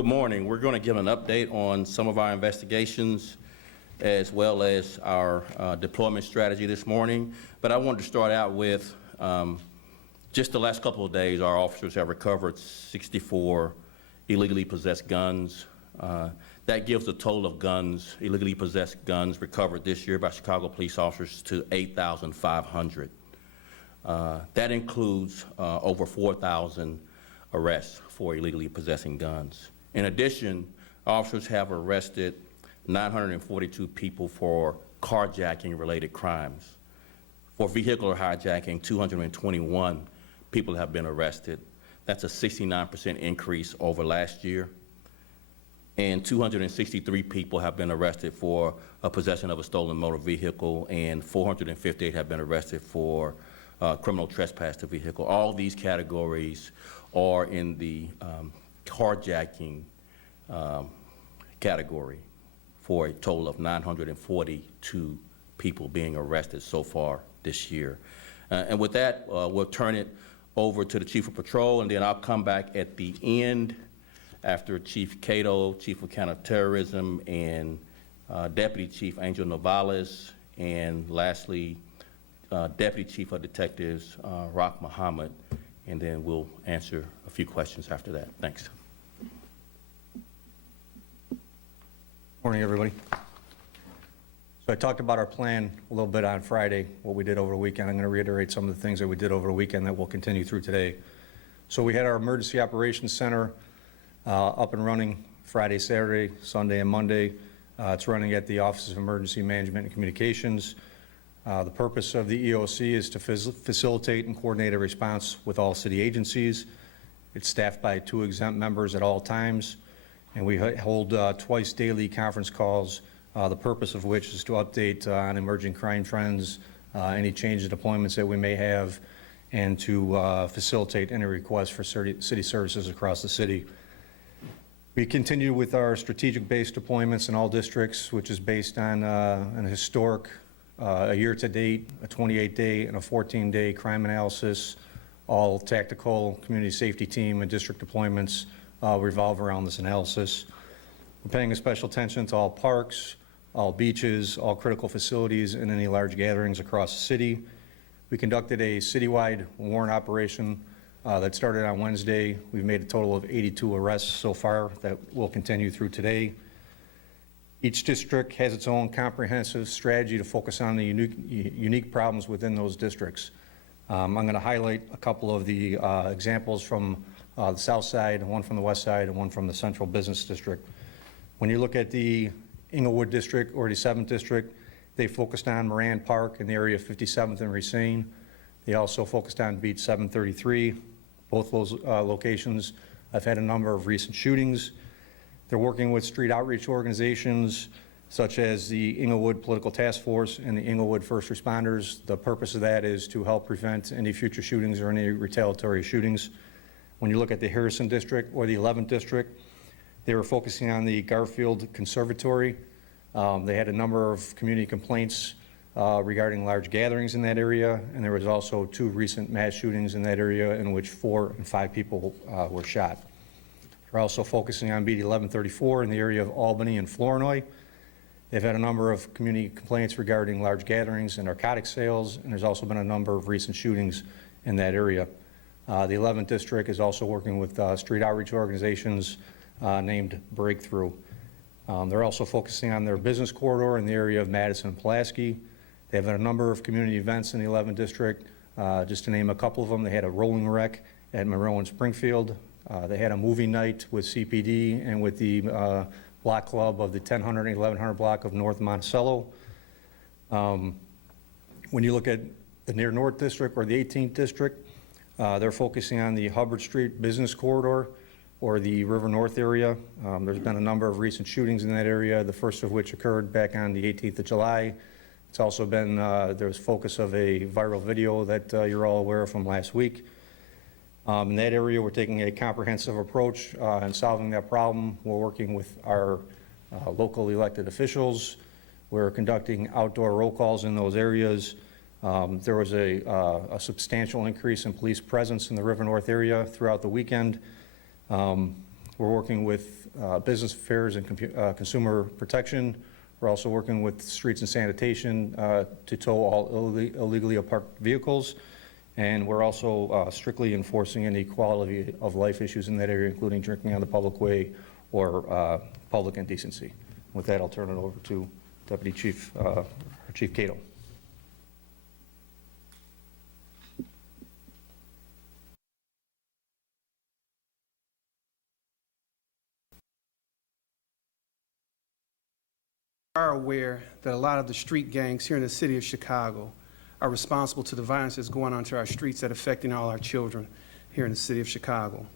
Good morning. We're going to give an update on some of our investigations as well as our deployment strategy this morning. But I wanted to start out with just the last couple of days, our officers have recovered 64 illegally possessed guns. That gives a total of guns, illegally possessed guns recovered this year by Chicago police officers to 8,500. That includes over 4,000 arrests for illegally possessing guns. In addition, officers have arrested 942 people for carjacking related crimes. For vehicular hijacking, 221 people have been arrested. That's a 69% increase over last year. And 263 people have been arrested for possession of a stolen motor vehicle, and 458 have been arrested for criminal trespass to vehicle. All these categories are in the carjacking category, for a total of 942 people being arrested so far this year. And with that, we'll turn it over to the Chief of Patrol, and then I'll come back at the end after Chief Cato, Chief of Counterterrorism, and Deputy Chief Angel Novales, and lastly, Deputy Chief of Detectives Rock Muhammad, and then we'll answer a few questions after that. Thanks. Morning, everybody. So I talked about our plan a little bit on Friday, what we did over the weekend. I'm going to reiterate some of the things that we did over the weekend that we'll continue through today. So we had our Emergency Operations Center up and running Friday, Saturday, Sunday, and Monday. It's running at the Office of Emergency Management and Communications. The purpose of the EOC is to facilitate and coordinate a response with all city agencies. It's staffed by 2 exempt members at all times, and we hold twice daily conference calls, the purpose of which is to update on emerging crime trends, any changes in deployments that we may have, and to facilitate any requests for city services across the city. We continue with our strategic-based deployments in all districts, which is based on an historic a year-to-date, a 28-day, and a 14-day crime analysis. All tactical, community safety team, and district deployments revolve around this analysis. We're paying a special attention to all parks, all beaches, all critical facilities, and any large gatherings across the city. We conducted a citywide warrant operation that started on Wednesday. We've made a total of 82 arrests so far that will continue through today. Each district has its own comprehensive strategy to focus on the unique problems within those districts. I'm going to highlight a couple of the examples from the south side, one from the west side, and one from the central business district. When you look at the Inglewood district or the 7th district, they focused on Moran Park in the area of 57th and Racine. They also focused on Beach 733. Both those locations have had a number of recent shootings. They're working with street outreach organizations such as the Inglewood Political Task Force and the Inglewood First Responders. The purpose of that is to help prevent any future shootings or any retaliatory shootings. When you look at the Harrison District or the 11th District, they were focusing on the Garfield Conservatory. They had a number of community complaints regarding large gatherings in that area, and there was also 2 recent mass shootings in that area in which 4 and 5 people were shot. We're also focusing on BD 1134 in the area of Albany and Flournoy. They've had a number of community complaints regarding large gatherings and narcotic sales, and there's also been a number of recent shootings in that area. The 11th District is also working with street outreach organizations named Breakthrough. They're also focusing on their business corridor in the area of Madison and Pulaski. They've had a number of community events in the 11th District. Just to name a couple of them, they had a rolling wreck at Monroe and Springfield. They had a movie night with CPD and with the block club of the 1000 and 1100 block of North Monticello. When you look at the near North District or the 18th District, they're focusing on the Hubbard Street business corridor or the River North area. There's been a number of recent shootings in that area, the first of which occurred back on the 18th of July. It's also been, there's focus of a viral video that you're all aware of from last week. In that area, we're taking a comprehensive approach in solving that problem. We're working with our local elected officials. We're conducting outdoor roll calls in those areas. There was a substantial increase in police presence in the River North area throughout the weekend. We're working with business affairs and consumer protection. We're also working with streets and sanitation to tow all illegally parked vehicles. And we're also strictly enforcing any quality of life issues in that area, including drinking on the public way or public indecency. With that, I'll turn it over to Deputy Chief, Chief Cato. Are aware that a lot of the street gangs here in the city of Chicago are responsible to the violence that's going on to our streets that affecting all our children here in the city of Chicago.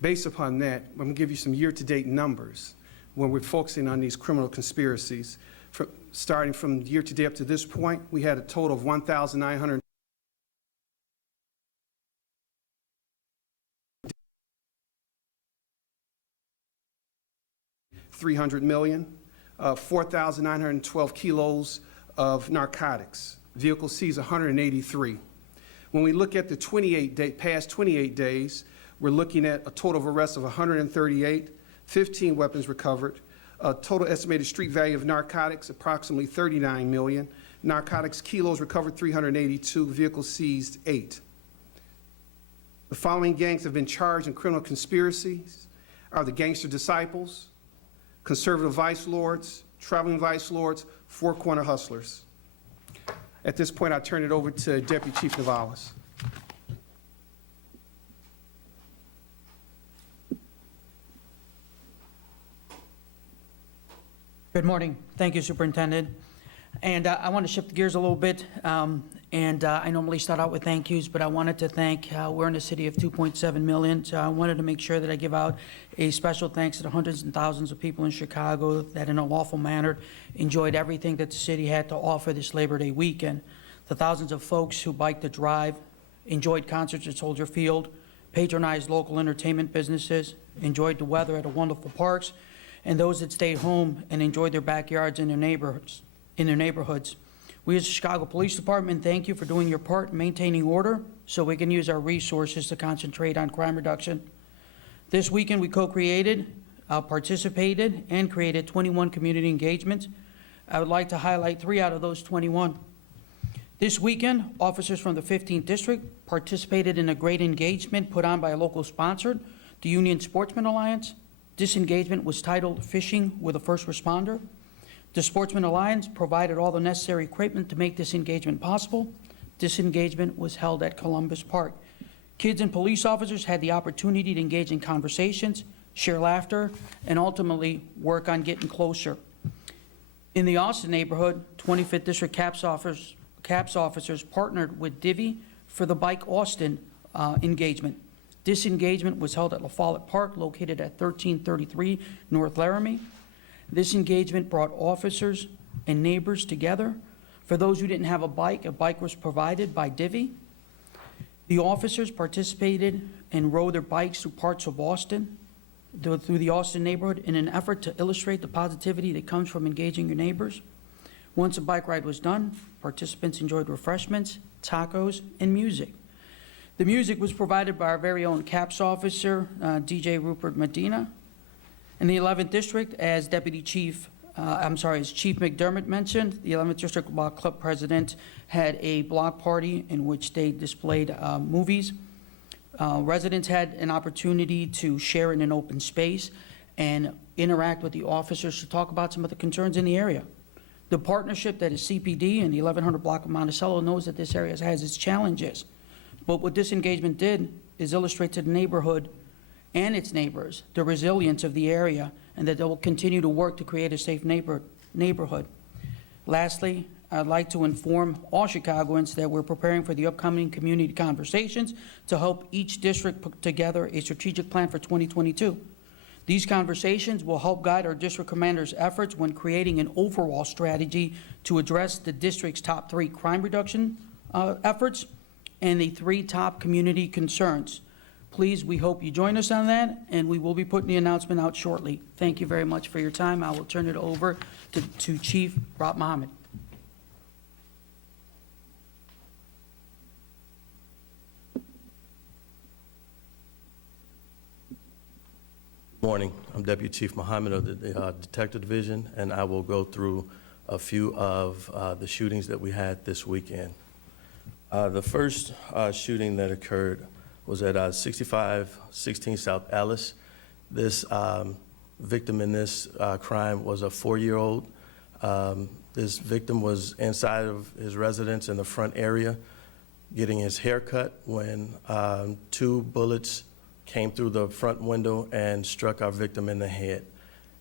Based upon that, I'm going to give you some year-to-date numbers when we're focusing on these criminal conspiracies. Starting from year-to-date up to this point, we had a total of 1,900 $300 million. 4,912 kilos of narcotics. Vehicle seized 183. When we look at the past 28 days, we're looking at a total of arrests of 138, 15 weapons recovered, a total estimated street value of narcotics approximately 39 million, narcotics kilos recovered 382, vehicles seized 8. The following gangs have been charged in criminal conspiracies are the Gangster Disciples, Conservative Vice Lords, Traveling Vice Lords, Four Corner Hustlers. At this point, I turn it over to Deputy Chief Navalis. Good morning. Thank you, Superintendent. And I want to shift gears a little bit. I normally start out with thank yous, but I wanted to thank, we're in a city of 2.7 million, so I wanted to make sure that I give out a special thanks to the hundreds and thousands of people in Chicago that in a lawful manner enjoyed everything that the city had to offer this Labor Day weekend. The thousands of folks who biked the drive, enjoyed concerts at Soldier Field, patronized local entertainment businesses, enjoyed the weather at the wonderful parks, and those that stayed home and enjoyed their backyards in their neighborhoods. We as the Chicago Police Department thank you for doing your part in maintaining order so we can use our resources to concentrate on crime reduction. This weekend we co-created, participated, and created 21 community engagements. I would like to highlight 3 out of those 21. This weekend, officers from the 15th District participated in a great engagement put on by a local sponsor, the Union Sportsman Alliance. This engagement was titled Fishing with a First Responder. The Sportsman Alliance provided all the necessary equipment to make this engagement possible. This engagement was held at Columbus Park. Kids and police officers had the opportunity to engage in conversations, share laughter, and ultimately work on getting closer. In the Austin neighborhood, 25th District CAPS officers partnered with Divvy for the Bike Austin engagement. This engagement was held at La Follette Park, located at 1333 North Laramie. This engagement brought officers and neighbors together. For those who didn't have a bike was provided by Divvy. The officers participated and rode their bikes through parts of Austin, through the Austin neighborhood, in an effort to illustrate the positivity that comes from engaging your neighbors. Once a bike ride was done, participants enjoyed refreshments, tacos, and music. The music was provided by our very own CAPS officer, DJ Rupert Medina. In the 11th District, as Chief McDermott mentioned, the 11th District Block Club President had a block party in which they displayed movies. Residents had an opportunity to share in an open space and interact with the officers to talk about some of the concerns in the area. The partnership that is CPD and the 1100 block of Monticello knows that this area has its challenges. But what this engagement did is illustrate to the neighborhood and its neighbors the resilience of the area, and that they will continue to work to create a safe neighborhood. Lastly, I'd like to inform all Chicagoans that we're preparing for the upcoming community conversations to help each district put together a strategic plan for 2022. These conversations will help guide our district commanders' efforts when creating an overall strategy to address the district's top 3 crime reduction efforts and the 3 top community concerns. Please, we hope you join us on that, and we will be putting the announcement out shortly. Thank you very much for your time. I will turn it over to Chief Rob Mohammed. Good morning. I'm Deputy Chief Muhammad of the Detective Division, and I will go through a few of the shootings that we had this weekend. The first shooting that occurred was at 6516 South Ellis. This victim in this crime was a 4-year-old. This victim was inside of his residence in the front area getting his hair cut when 2 bullets came through the front window and struck our victim in the head.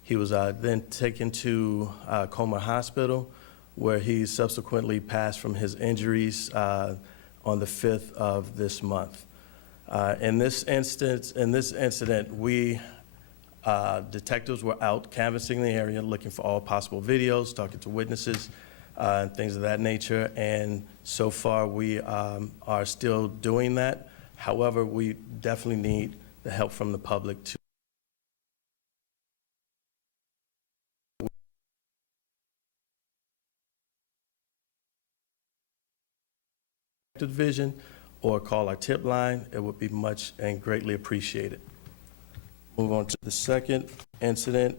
He was then taken to Comer Hospital, where he subsequently passed from his injuries on the 5th of this month. In this incident, we detectives were out canvassing the area, looking for all possible videos, talking to witnesses, and things of that nature. And so far, we are still doing that. However, we definitely need the help from the public to division or call our tip line. It would be much and greatly appreciated. Move on to the second incident.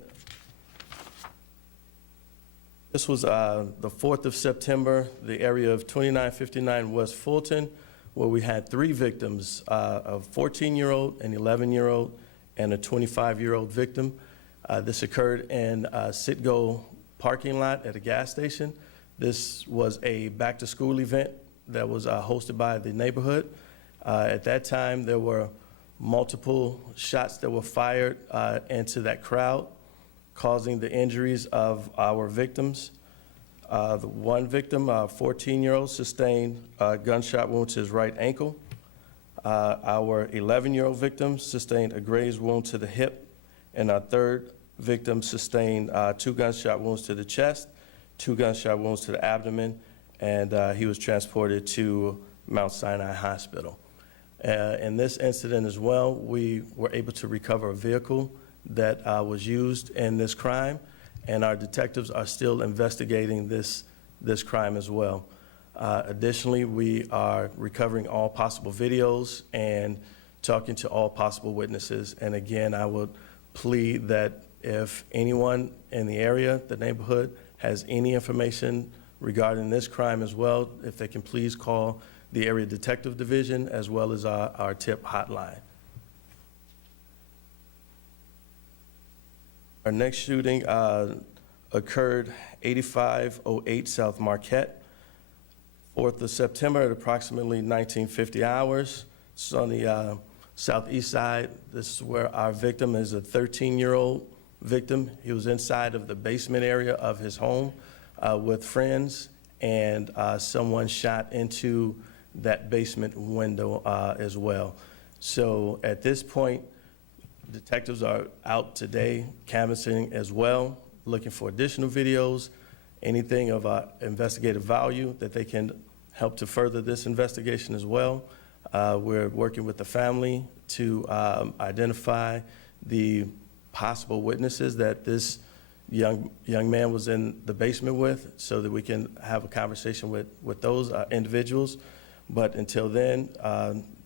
This was the 4th of September, the area of 2959 West Fulton, where we had 3 victims, a 14-year-old, an 11-year-old, and a 25-year-old victim. This occurred in a Citgo parking lot at a gas station. This was a back-to-school event that was hosted by the neighborhood. At that time, there were multiple shots that were fired into that crowd, causing the injuries of our victims. The one victim, a 14-year-old, sustained a gunshot wound to his right ankle. Our 11-year-old victim sustained a grazed wound to the hip, and our third victim sustained 2 gunshot wounds to the chest, 2 gunshot wounds to the abdomen, and he was transported to Mount Sinai Hospital. In this incident as well, we were able to recover a vehicle that was used in this crime, and our detectives are still investigating this crime as well. Additionally, we are recovering all possible videos and talking to all possible witnesses. And again, I would plead that if anyone in the area, the neighborhood, has any information regarding this crime as well, if they can please call the Area Detective Division as well as our tip hotline. Our next shooting occurred 8508 South Marquette, 4th of September at approximately 1950 hours. This is on the southeast side. This is where our victim is a 13-year-old victim. He was inside of the basement area of his home with friends, and someone shot into that basement window as well. So at this point, detectives are out today canvassing as well, looking for additional videos, anything of investigative value that they can help to further this investigation as well. We're working with the family to identify the possible witnesses that this young man was in the basement with, so that we can have a conversation with those individuals. But until then,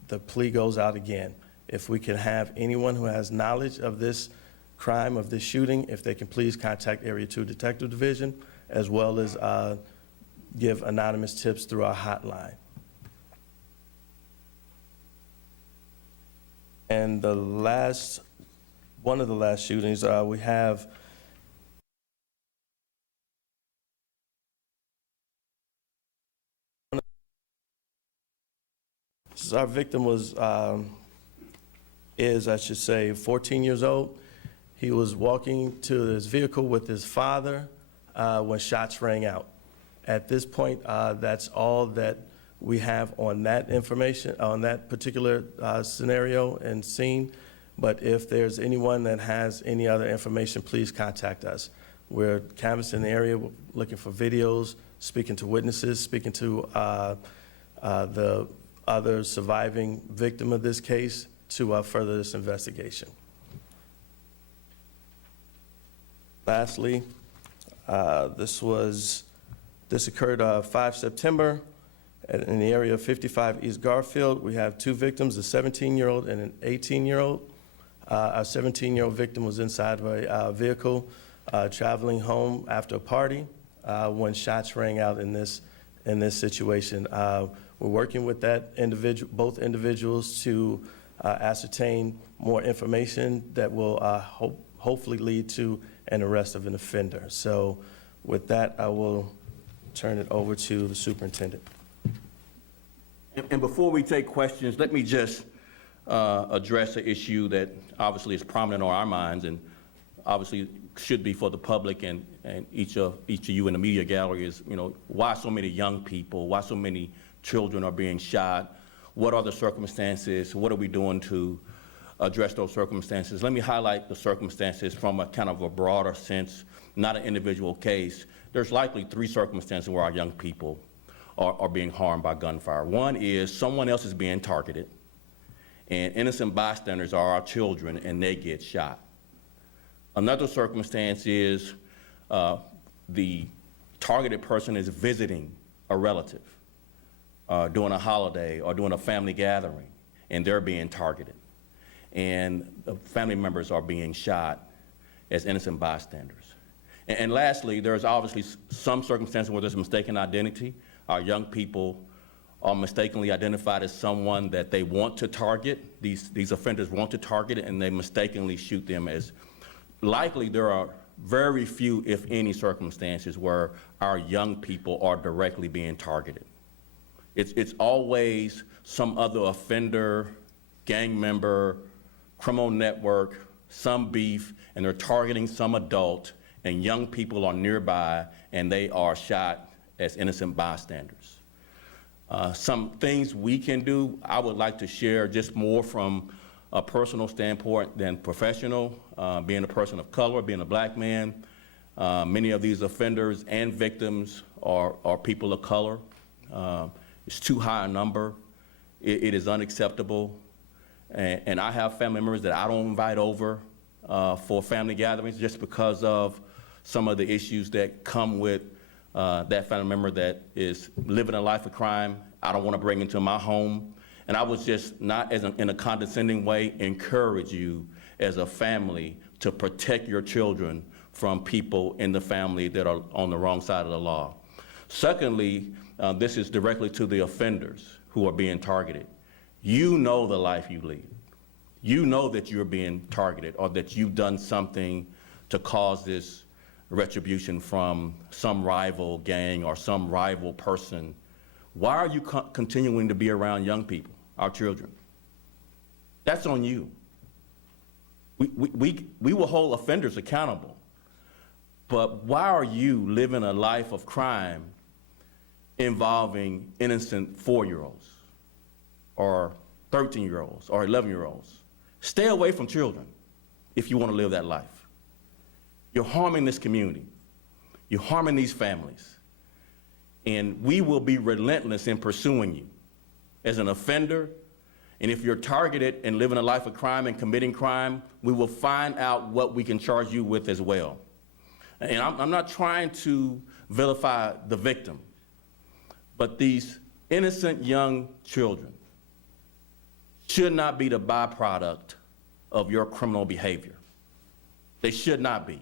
the plea goes out again. If we can have anyone who has knowledge of this crime, of this shooting, if they can please contact Area 2 Detective Division, as well as give anonymous tips through our hotline. And one of the last shootings, we have our victim is, I should say, 14 years old. He was walking to his vehicle with his father when shots rang out. At this point, that's all that we have on that information, on that particular scenario and scene. But if there's anyone that has any other information, please contact us. We're canvassing the area, looking for videos, speaking to witnesses, speaking to the other surviving victim of this case to further this investigation. Lastly, this occurred 5 September in the area of 55 East Garfield. We have 2 victims, a 17-year-old and an 18-year-old. Our 17-year-old victim was inside of a vehicle traveling home after a party when shots rang out in this situation. We're working with both individuals to ascertain more information that will hopefully lead to an arrest of an offender. So with that, I will turn it over to the superintendent. And before we take questions, let me just address an issue that obviously is prominent on our minds and obviously should be for the public and each of you in the media gallery is, why so many young people, why so many children are being shot? What are the circumstances? What are we doing to address those circumstances? Let me highlight the circumstances from a kind of a broader sense, not an individual case. There's likely 3 circumstances where our young people are being harmed by gunfire. One is someone else is being targeted, and innocent bystanders are our children, and they get shot. Another circumstance is the targeted person is visiting a relative during a holiday or during a family gathering, and they're being targeted. And the family members are being shot as innocent bystanders. And lastly, there's obviously some circumstances where there's mistaken identity. Our young people are mistakenly identified as someone that they want to target. These offenders want to target, and they mistakenly shoot them as. Likely, there are very few, if any, circumstances where our young people are directly being targeted. It's always some other offender, gang member, criminal network, some beef, and they're targeting some adult, and young people are nearby, and they are shot as innocent bystanders. Some things we can do, I would like to share just more from a personal standpoint than professional, being a person of color, being a black man. Many of these offenders and victims are people of color. It's too high a number. It is unacceptable. And I have family members that I don't invite over for family gatherings just because of some of the issues that come with that family member that is living a life of crime. I don't want to bring into my home. And I would just not in a condescending way encourage you as a family to protect your children from people in the family that are on the wrong side of the law. Secondly, this is directly to the offenders who are being targeted. You know the life you lead. You know that you're being targeted or that you've done something to cause this retribution from some rival gang or some rival person. Why are you continuing to be around young people, our children? That's on you. We will hold offenders accountable, but why are you living a life of crime involving innocent 4-year-olds or 13-year-olds or 11-year-olds? Stay away from children if you want to live that life. You're harming this community. You're harming these families. And we will be relentless in pursuing you as an offender. And if you're targeted and living a life of crime and committing crime, we will find out what we can charge you with as well. And I'm not trying to vilify the victim, but these innocent young children should not be the byproduct of your criminal behavior. They should not be.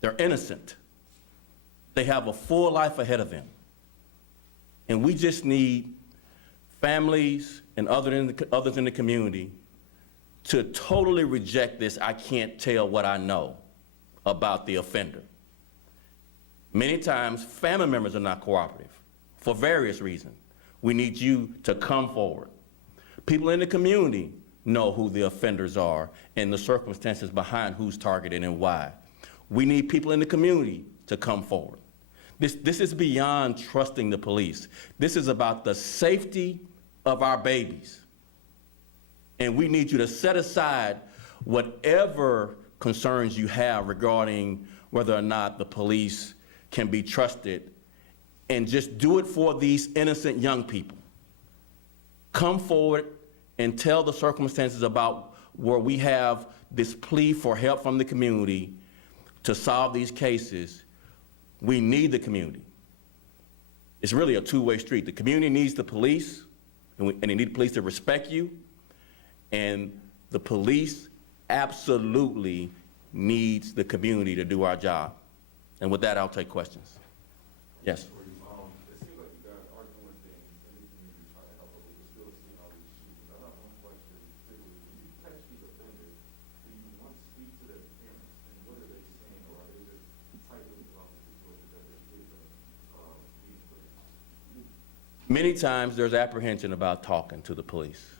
They're innocent. They have a full life ahead of them. And we just need families and others in the community to totally reject this "I can't tell what I know" about the offender. Many times, family members are not cooperative for various reasons. We need you to come forward. People in the community know who the offenders are and the circumstances behind who's targeted and why. We need people in the community to come forward. This is beyond trusting the police. This is about the safety of our babies. And we need you to set aside whatever concerns you have regarding whether or not the police can be trusted, and just do it for these innocent young people. Come forward and tell the circumstances about where we have this plea for help from the community to solve these cases. We need the community. It's really a two-way street. The community needs the police, and they need the police to respect you, and the police absolutely needs the community to do our job. And with that, I'll take questions. Yes. It seems like you guys are doing things in the community trying to help us, but we're still seeing all these shootings. I have one question, particularly, when you catch these offenders, do you once speak to their parents, and what are they saying, or are they just tight with the situation that their kids are being put in? Many times there's apprehension about talking to the police,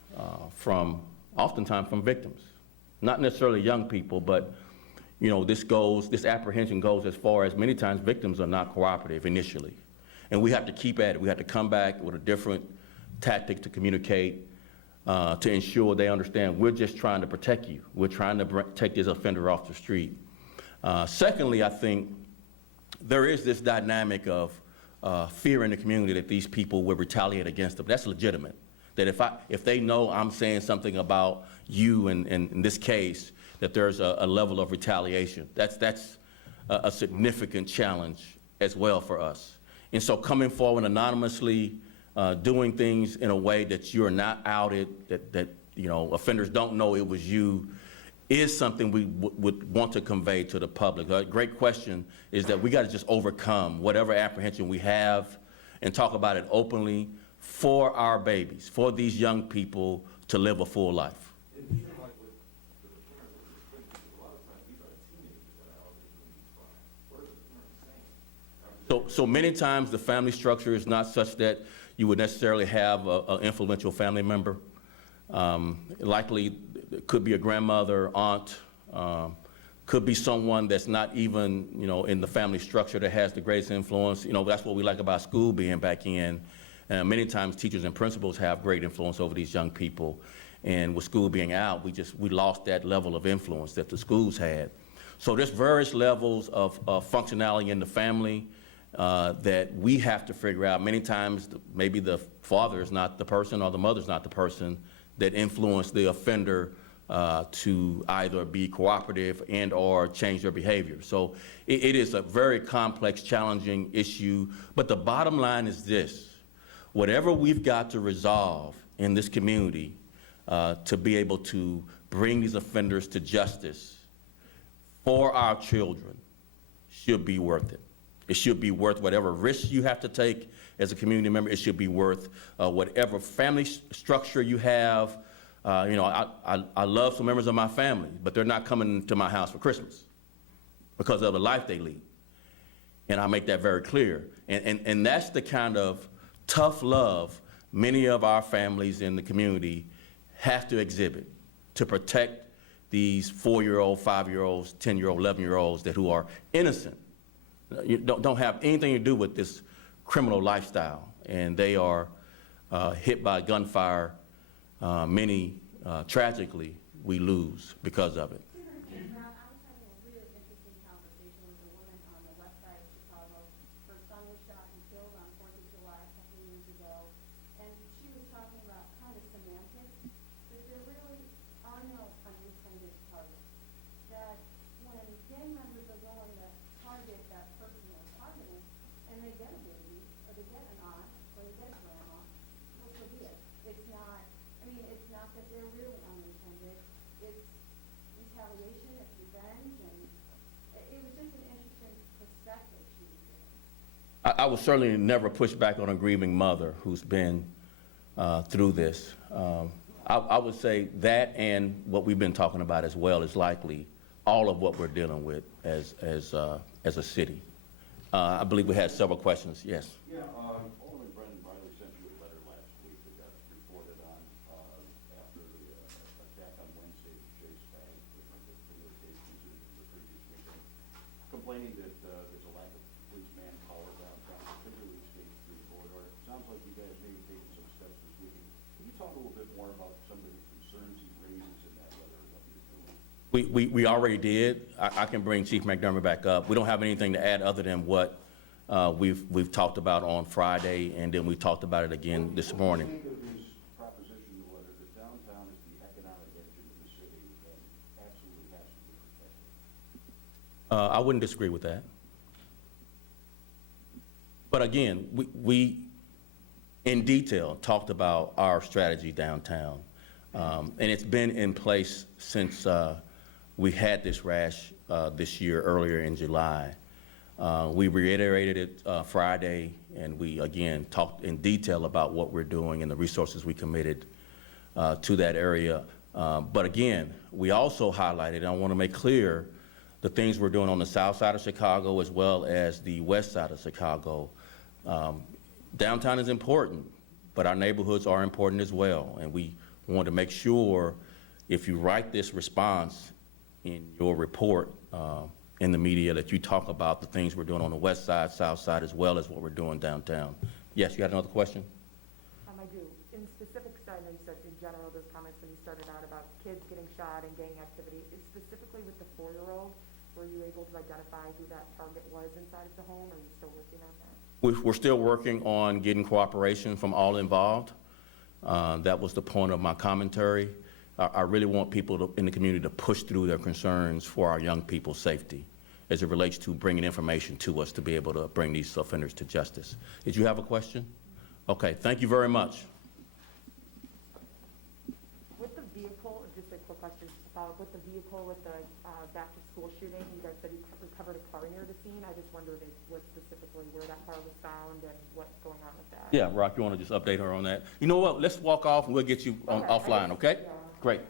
oftentimes from victims. Not necessarily young people, but you know, this apprehension goes as far as many times victims are not cooperative initially. And we have to keep at it. We have to come back with a different tactic to communicate, to ensure they understand we're just trying to protect you. We're trying to take this offender off the street. Secondly, I think there is this dynamic of fear in the community that these people will retaliate against them. That's legitimate. That if they know I'm saying something about you in this case, that there's a level of retaliation. That's a significant challenge as well for us. And so coming forward anonymously, doing things in a way that you're not outed, that you know, offenders don't know it was you, is something we would want to convey to the public. A great question is that we got to just overcome whatever apprehension we have and talk about it openly for our babies, for these young people to live a full life. And even like with the parents with the offenders, a lot of times these are teenagers that are out there doing these crimes. What are the parents saying? So many times the family structure is not such that you would necessarily have an influential family member. Likely it could be a grandmother, aunt, could be someone that's not even, you know, in the family structure that has the greatest influence. You know, that's what we like about school being back in. Many times teachers and principals have great influence over these young people. And with school being out, we lost that level of influence that the schools had. So there's various levels of functionality in the family that we have to figure out. Many times, maybe the father is not the person or the mother's not the person that influenced the offender to either be cooperative and or change their behavior. So it is a very complex, challenging issue. But the bottom line is this: whatever we've got to resolve in this community to be able to bring these offenders to justice for our children should be worth it. It should be worth whatever risk you have to take as a community member. It should be worth whatever family structure you have. You know, I love some members of my family, but they're not coming to my house for Christmas because of the life they lead. And I make that very clear. And that's the kind of tough love many of our families in the community have to exhibit to protect these 4-year-old, 5-year-olds, 10-year-old, 11-year-olds who are innocent, you don't have anything to do with this criminal lifestyle, and they are hit by gunfire. Many, tragically, we lose because of it. I was having a really interesting conversation with a woman on the west side of Chicago. Her son was shot and killed on 4th of July a couple of years ago. And she was talking about kind of semantics, that there really are no unintended targets. That when gang members are going to target that person they're targeting, and they get a baby, or they get an aunt, or they get a grandma, well, so be it. It's not, I mean, it's not that they're really unintended. It's retaliation, it's revenge, and it was just an interesting perspective she was giving. I will certainly never push back on a grieving mother who's been through this. I would say that, and what we've been talking about as well, is likely all of what we're dealing with as a city. I believe we had several questions. Yes. Yeah, Alderman Brendan Riley sent you a letter last week that got reported on after the attack on Wednesday at Chase Bank, with the communications in the previous meeting, complaining that there's a lack of police manpower downtown, particularly State Street corridor. Sounds like you guys may be taking some steps this week. Can you talk a little bit more about some of the concerns he raises in that letter and what you're doing? We already did. I can bring Chief McDermott back up. We don't have anything to add other than what we've talked about on Friday, and then we talked about it again this morning. What do you think of his proposition in the letter that downtown is the economic engine of the city and absolutely has to be protected? I wouldn't disagree with that. But again, we in detail talked about our strategy downtown, and it's been in place since we had this rash this year earlier in July. We reiterated it Friday, and we again talked in detail about what we're doing and the resources we committed to that area. But again, we also highlighted, and I want to make clear, the things we're doing on the south side of Chicago as well as the west side of Chicago. Downtown is important, but our neighborhoods are important as well. And we want to make sure if you write this response in your report in the media that you talk about the things we're doing on the west side, south side, as well as what we're doing downtown. Yes, you had another question? I do. In specifics, I know you said in general those comments when you started out about kids getting shot and gang activity. Specifically with the 4-year-old, were you able to identify who that target was inside of the home, or are you still working on that? We're still working on getting cooperation from all involved. That was the point of my commentary. I really want people in the community to push through their concerns for our young people's safety as it relates to bringing information to us to be able to bring these offenders to justice. Did you have a question? Okay, thank you very much. With the vehicle, just a quick question to follow up, with the vehicle with the back-to-school shooting, you guys said you recovered a car near the scene. I just wondered what specifically where that car was found and what's going on with that. Yeah, Rock, you want to just update her on that? You know what? Let's walk off and we'll get you on, Okay, offline, okay? yeah. Great.